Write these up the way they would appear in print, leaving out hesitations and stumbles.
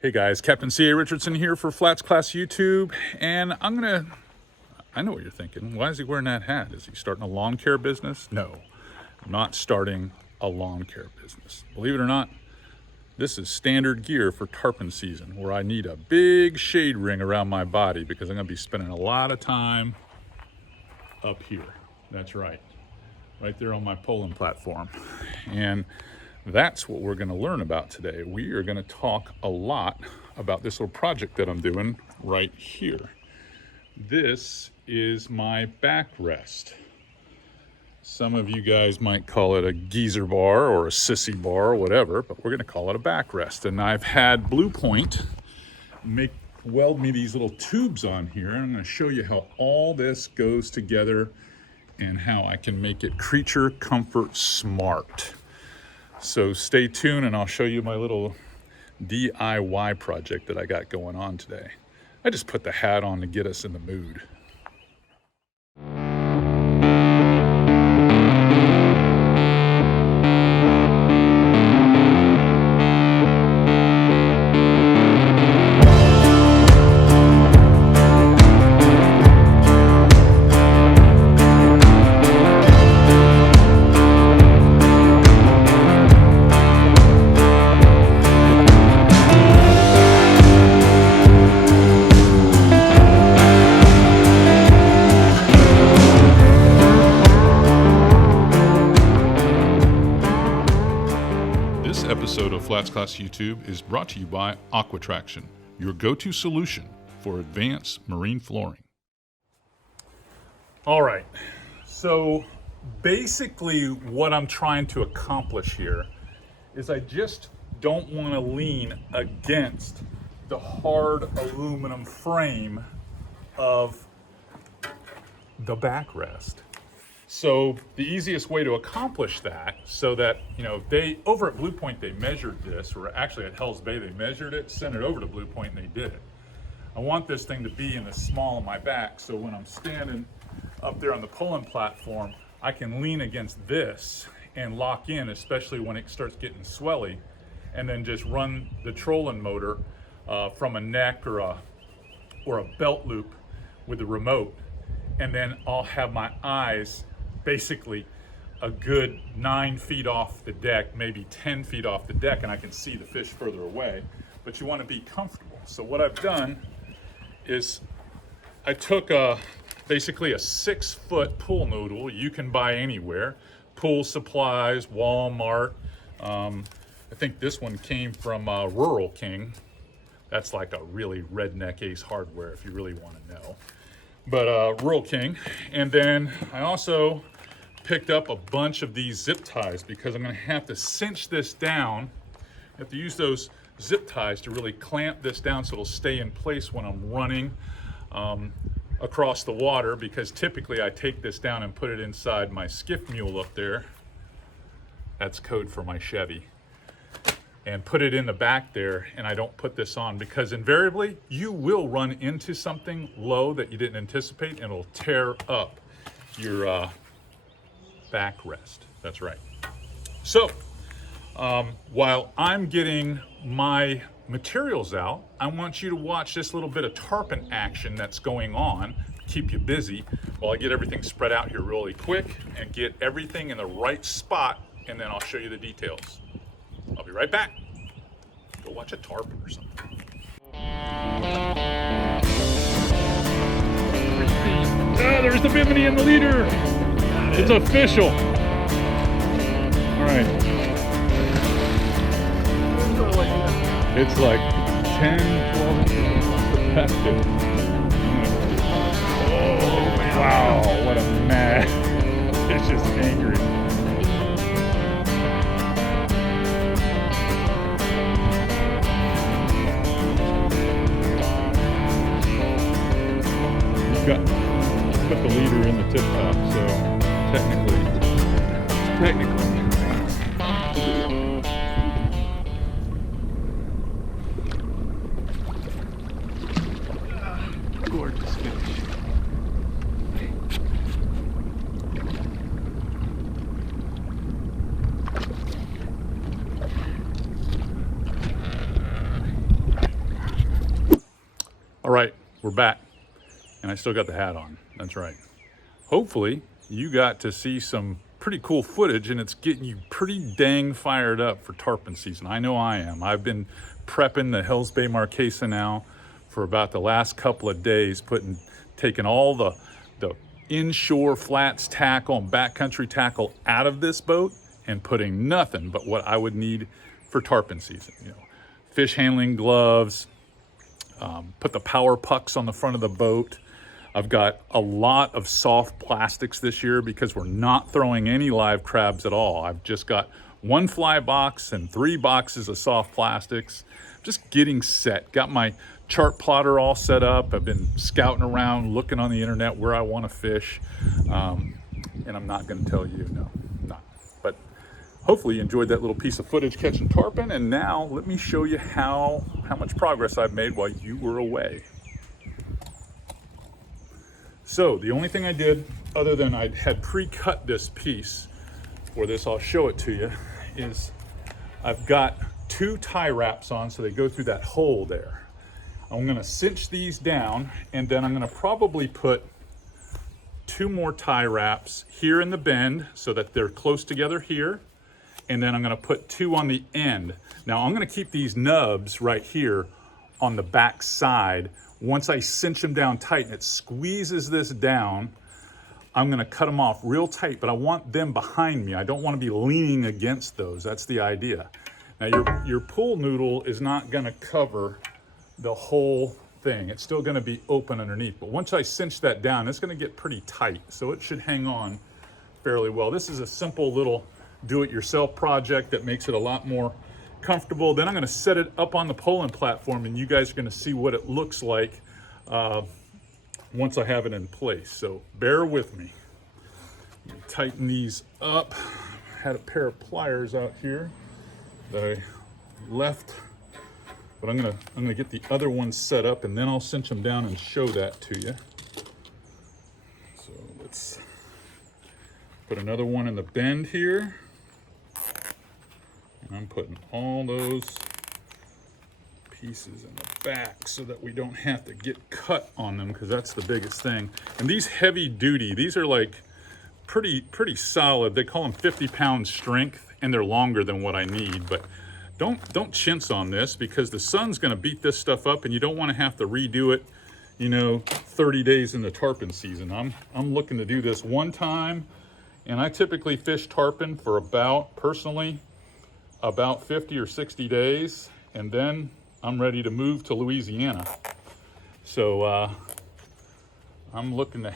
Hey guys, Captain C.A. Richardson here for Flats Class YouTube, and I know what you're thinking. Why is he wearing that hat? Is he starting a lawn care business? No, I'm not starting a lawn care business. Believe it or not, this is standard gear for tarpon season, where I need a big shade ring around my body because I'm gonna be spending a lot of time up here. That's right there on my polling platform. And that's what we're going to learn about today. We are going to talk a lot about this little project that I'm doing right here. This is my backrest. Some of you guys might call it a geezer bar or a sissy bar or whatever, but we're going to call it a backrest. And I've had Blue Point weld me these little tubes on here, and I'm going to show you how all this goes together and how I can make it creature comfort smart. So stay tuned and I'll show you my little DIY project that I got going on today. I just put the hat on to get us in the mood. Episode of Flats Class YouTube is brought to you by Aquatraction, your go-to solution for advanced marine flooring. All right, so basically what I'm trying to accomplish here is I just don't want to lean against the hard aluminum frame of the backrest. So the easiest way to accomplish that, so that, they, over at Blue Point, they measured this, or actually at Hell's Bay, they measured it, sent it over to Blue Point, and they did it. I want this thing to be in the small of my back, so when I'm standing up there on the pulling platform, I can lean against this and lock in, especially when it starts getting swelly, and then just run the trolling motor from a neck or a belt loop with the remote, and then I'll have my eyes basically a good 9 feet off the deck, maybe 10 feet off the deck, and I can see the fish further away. But you want to be comfortable. So what I've done is I took basically a 6-foot pool noodle you can buy anywhere, pool supplies, Walmart. I think this one came from Rural King. That's like a really redneck Ace Hardware if you really want to know. But Rural King. And then I also picked up a bunch of these zip ties because I'm going to have to cinch this down. I have to use those zip ties to really clamp this down so it'll stay in place when I'm running across the water, because typically I take this down and put it inside my skiff mule up there. That's code for my Chevy. And put it in the back there, and I don't put this on because invariably you will run into something low that you didn't anticipate and it'll tear up your backrest. That's right. So while I'm getting my materials out, I want you to watch this little bit of tarpon action that's going on, keep you busy while I get everything spread out here really quick and get everything in the right spot, and then I'll show you the details. I'll be right back. Go watch a tarpon or something. There's the bimini and the leader. It's official. All right. It's like 10, 12 inches across the basket. Oh, wow, what a mad. It's just angry. Put the leader in the tip top, so technically. Gorgeous fish. All right, we're back. And I still got the hat on, that's right. Hopefully you got to see some pretty cool footage and it's getting you pretty dang fired up for tarpon season. I know I am. I've been prepping the Hells Bay Marquesa now for about the last couple of days, taking all the inshore flats tackle and backcountry tackle out of this boat and putting nothing but what I would need for tarpon season. You know, fish handling gloves, put the power pucks on the front of the boat. I've got a lot of soft plastics this year because we're not throwing any live crabs at all. I've just got one fly box and 3 boxes of soft plastics. Just getting set. Got my chart plotter all set up. I've been scouting around, looking on the internet where I want to fish. And I'm not going to tell you, no, not. But hopefully you enjoyed that little piece of footage catching tarpon. And now let me show you how much progress I've made while you were away. So the only thing I did, other than I had pre-cut this piece for this, I'll show it to you, is I've got 2 tie wraps on so they go through that hole there. I'm gonna cinch these down and then I'm gonna probably put 2 more tie wraps here in the bend so that they're close together here. And then I'm gonna put 2 on the end. Now I'm gonna keep these nubs right here on the back side. Once I cinch them down tight and it squeezes this down, I'm gonna cut them off real tight, but I want them behind me. I don't wanna be leaning against those. That's the idea. Now your pool noodle is not gonna cover the whole thing. It's still gonna be open underneath. But once I cinch that down, it's gonna get pretty tight. So it should hang on fairly well. This is a simple little do-it-yourself project that makes it a lot more comfortable. Then I'm gonna set it up on the polling platform and you guys are gonna see what it looks like once I have it in place. So bear with me. Tighten these up. Had a pair of pliers out here that I left, but I'm gonna get the other one set up and then I'll cinch them down and show that to you. So let's put another one in the bend here. And I'm putting all those pieces in the back so that we don't have to get cut on them, because that's the biggest thing. And these heavy duty, these are like pretty solid. They call them 50-pound strength and they're longer than what I need, but don't chintz on this because the sun's gonna beat this stuff up and you don't wanna have to redo it, you know, 30 days in the tarpon season. I'm looking to do this one time, and I typically fish tarpon for personally, about 50 or 60 days, and then I'm ready to move to Louisiana. So I'm looking to,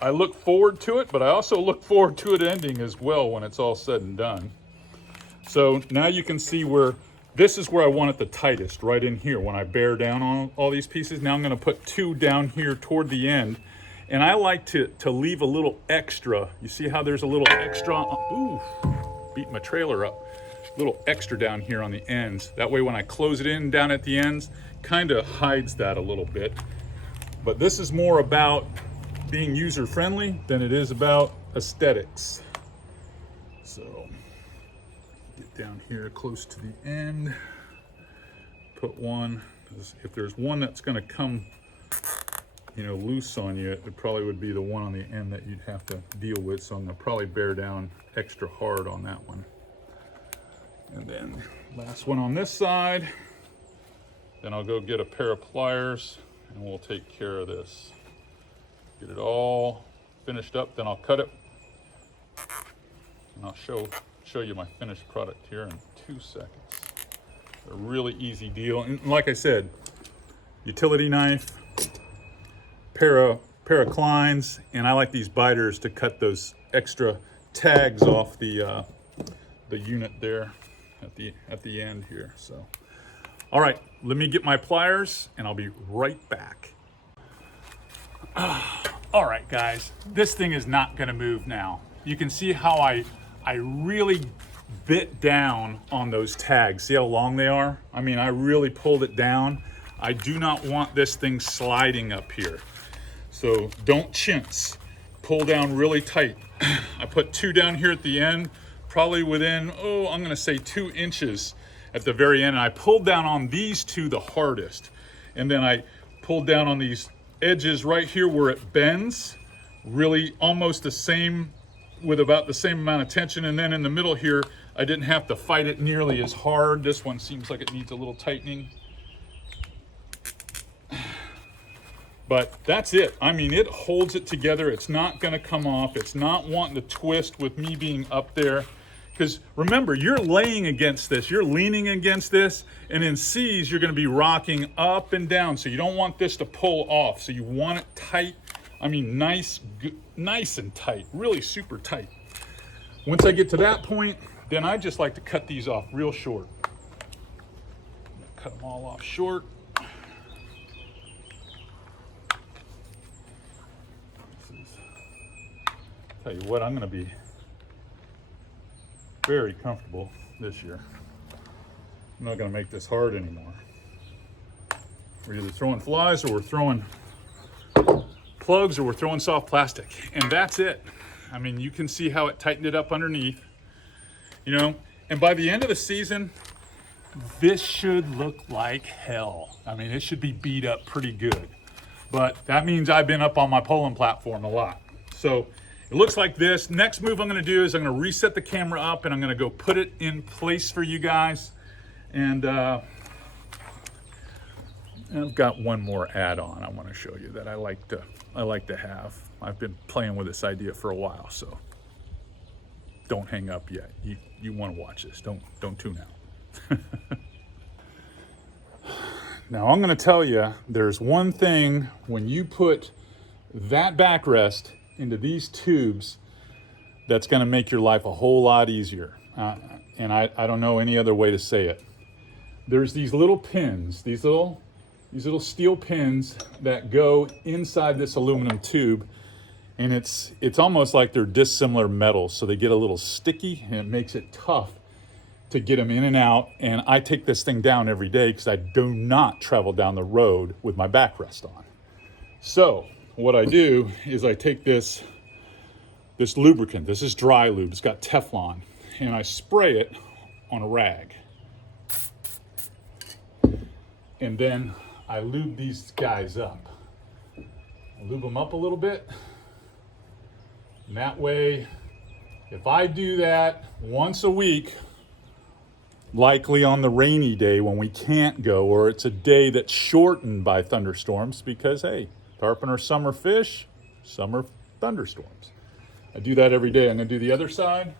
I look forward to it, but I also look forward to it ending as well when it's all said and done. So now you can see this is where I want it the tightest, right in here. When I bear down on all these pieces, now I'm gonna put 2 down here toward the end. And I like to leave a little extra. You see how there's a little extra, ooh, beat my trailer up. Little extra down here on the ends. That way when I close it in down at the ends, kind of hides that a little bit. But this is more about being user-friendly than it is about aesthetics. So get down here close to the end, put one, if there's one that's gonna come, you know, loose on you, it probably would be the one on the end that you'd have to deal with. So I'm gonna probably bear down extra hard on that one. And then last one on this side. Then I'll go get a pair of pliers and we'll take care of this. Get it all finished up, then I'll cut it. And I'll show you my finished product here in 2 seconds. A really easy deal. And like I said, utility knife, pair of Kleins, and I like these biters to cut those extra tags off the unit there at the end here. So all right, let me get my pliers and I'll be right back. All right guys, this thing is not gonna move now. You can see how I really bit down on those tags. See how long they are? I mean, I really pulled it down. I do not want this thing sliding up here. So don't chintz, pull down really tight. I put 2 down here at the end, probably within, I'm gonna say 2 inches at the very end. And I pulled down on these 2 the hardest. And then I pull down on these edges right here where it bends, really almost the same, with about the same amount of tension. And then in the middle here, I didn't have to fight it nearly as hard. This one seems like it needs a little tightening. But that's it. I mean, it holds it together. It's not gonna come off. It's not wanting to twist with me being up there. Because remember, you're laying against this, you're leaning against this, and in C's, you're gonna be rocking up and down. So you don't want this to pull off. So you want it tight. I mean, nice and tight, really super tight. Once I get to that point, then I just like to cut these off real short. Cut them all off short. Tell you what, I'm going to be very comfortable this year. I'm not going to make this hard anymore. We're either throwing flies or we're throwing plugs or we're throwing soft plastic, and that's it. I mean, you can see how it tightened it up underneath, you know, and by the end of the season, this should look like hell. I mean, it should be beat up pretty good, but that means I've been up on my polling platform a lot. So it looks like this. Next move I'm gonna do is I'm gonna reset the camera up and I'm gonna go put it in place for you guys. And I've got one more add-on I wanna show you that I like to have. I've been playing with this idea for a while, so don't hang up yet. You wanna watch this, don't tune out. Now I'm gonna tell you, there's one thing when you put that backrest into these tubes that's going to make your life a whole lot easier. And I don't know any other way to say it. There's these little pins, these little steel pins that go inside this aluminum tube, and it's almost like they're dissimilar metals, so they get a little sticky and it makes it tough to get them in and out. And I take this thing down every day because I do not travel down the road with my backrest on. So what I do is I take this lubricant, this is dry lube, it's got Teflon, and I spray it on a rag. And then I lube these guys up. I lube them up a little bit. And that way, if I do that once a week, likely on the rainy day when we can't go, or it's a day that's shortened by thunderstorms, because hey, tarpon are summer fish, summer thunderstorms. I do that every day. I'm gonna do the other side.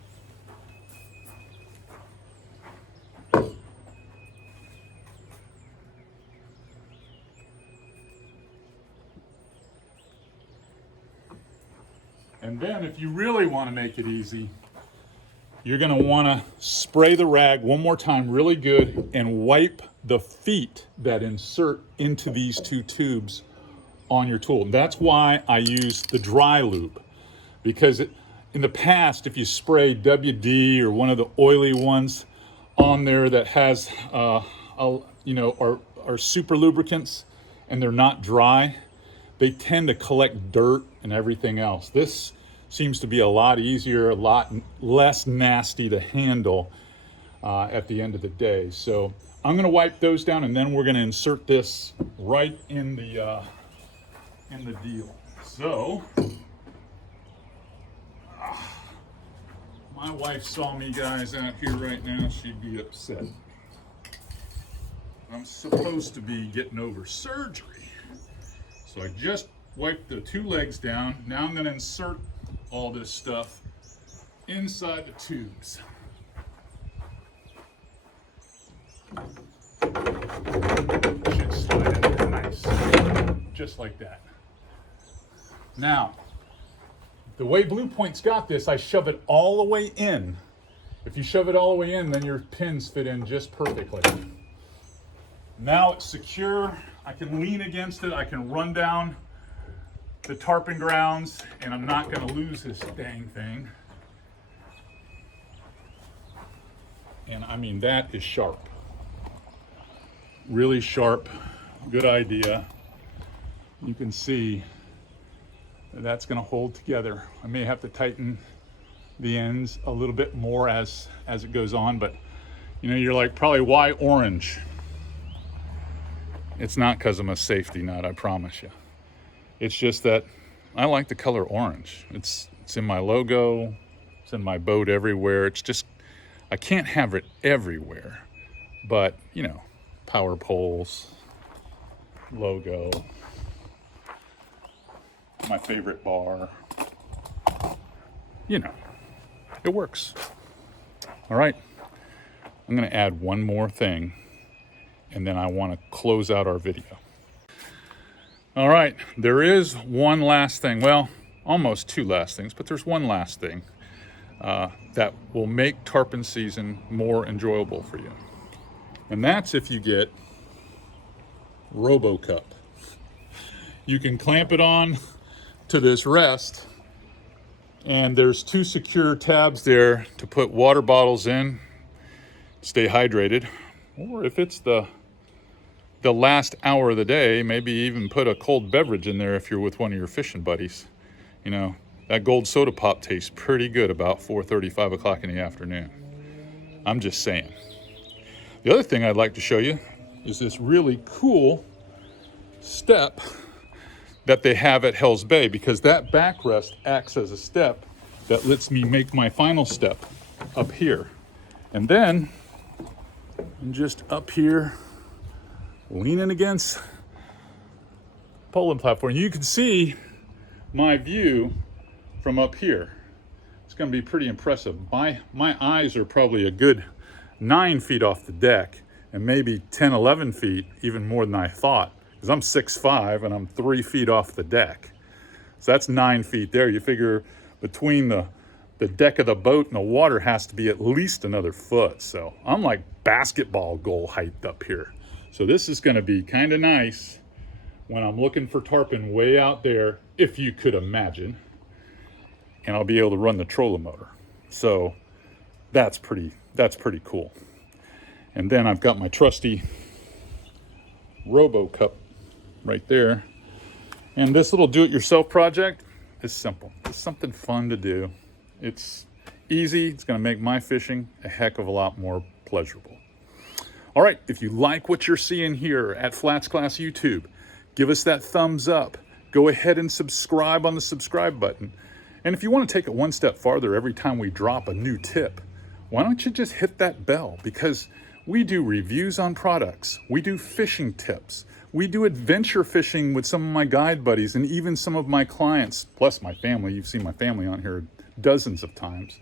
And then if you really wanna make it easy, you're gonna wanna spray the rag one more time really good and wipe the feet that insert into these two tubes on your tool. That's why I use the dry lube, because in the past, if you spray WD or one of the oily ones on there that has, you know, are super lubricants and they're not dry, they tend to collect dirt and everything else. This seems to be a lot easier, a lot less nasty to handle at the end of the day. So I'm gonna wipe those down, and then we're gonna insert this right in the deal. So, my wife saw me guys out here right now, she'd be upset. I'm supposed to be getting over surgery. So I just wiped the two legs down. Now I'm gonna insert all this stuff inside the tubes. Should slide in there nice, just like that. Now, the way Blue Point's got this, I shove it all the way in. If you shove it all the way in, then your pins fit in just perfectly. Now it's secure. I can lean against it. I can run down the tarpon grounds, and I'm not gonna lose this dang thing. And I mean, that is sharp. Really sharp, good idea. You can see that's gonna hold together. I may have to tighten the ends a little bit more as it goes on, but you know, you're like, probably why orange? It's not because I'm a safety nut, I promise you. It's just that I like the color orange. It's in my logo, it's in my boat everywhere. It's just, I can't have it everywhere. But, you know, power poles, logo, my favorite bar, you know, it works. All right, I'm gonna add one more thing and then I wanna close out our video. All right, there is one last thing, well, almost two last things, but there's one last thing that will make tarpon season more enjoyable for you. And that's if you get RoboCup. You can clamp it on to this rest, and there's two secure tabs there to put water bottles in, stay hydrated, or if it's the last hour of the day, maybe even put a cold beverage in there if you're with one of your fishing buddies. You know, that gold soda pop tastes pretty good about 4:30, 5 o'clock in the afternoon. I'm just saying. The other thing I'd like to show you is this really cool step that they have at Hell's Bay, because that backrest acts as a step that lets me make my final step up here. And then I'm just up here leaning against polling platform. You can see my view from up here. It's going to be pretty impressive. My eyes are probably a good 9 feet off the deck, and maybe 10, 11 feet, even more than I thought, because I'm 6'5" and I'm 3 feet off the deck. So that's 9 feet there. You figure between the deck of the boat and the water has to be at least another foot. So I'm like basketball goal height up here. So this is going to be kind of nice when I'm looking for tarpon way out there, if you could imagine. And I'll be able to run the trolling motor. So that's pretty cool. And then I've got my trusty RoboCup right there. And this little do-it-yourself project is simple. It's something fun to do. It's easy. It's going to make my fishing a heck of a lot more pleasurable. All right, if you like what you're seeing here at Flats Class YouTube, give us that thumbs up. Go ahead and subscribe on the subscribe button. And if you want to take it one step farther every time we drop a new tip, why don't you just hit that bell? Because we do reviews on products. We do fishing tips. We do adventure fishing with some of my guide buddies and even some of my clients, plus my family. You've seen my family on here dozens of times.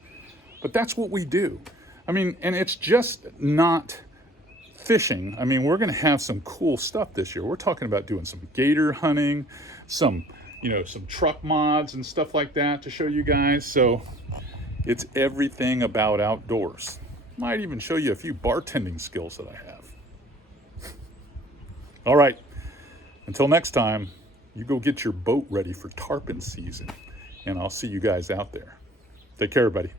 But that's what we do. I mean, and it's just not fishing. I mean, we're going to have some cool stuff this year. We're talking about doing some gator hunting, some truck mods and stuff like that to show you guys. So it's everything about outdoors. Might even show you a few bartending skills that I have. All right, until next time, you go get your boat ready for tarpon season, and I'll see you guys out there. Take care, everybody.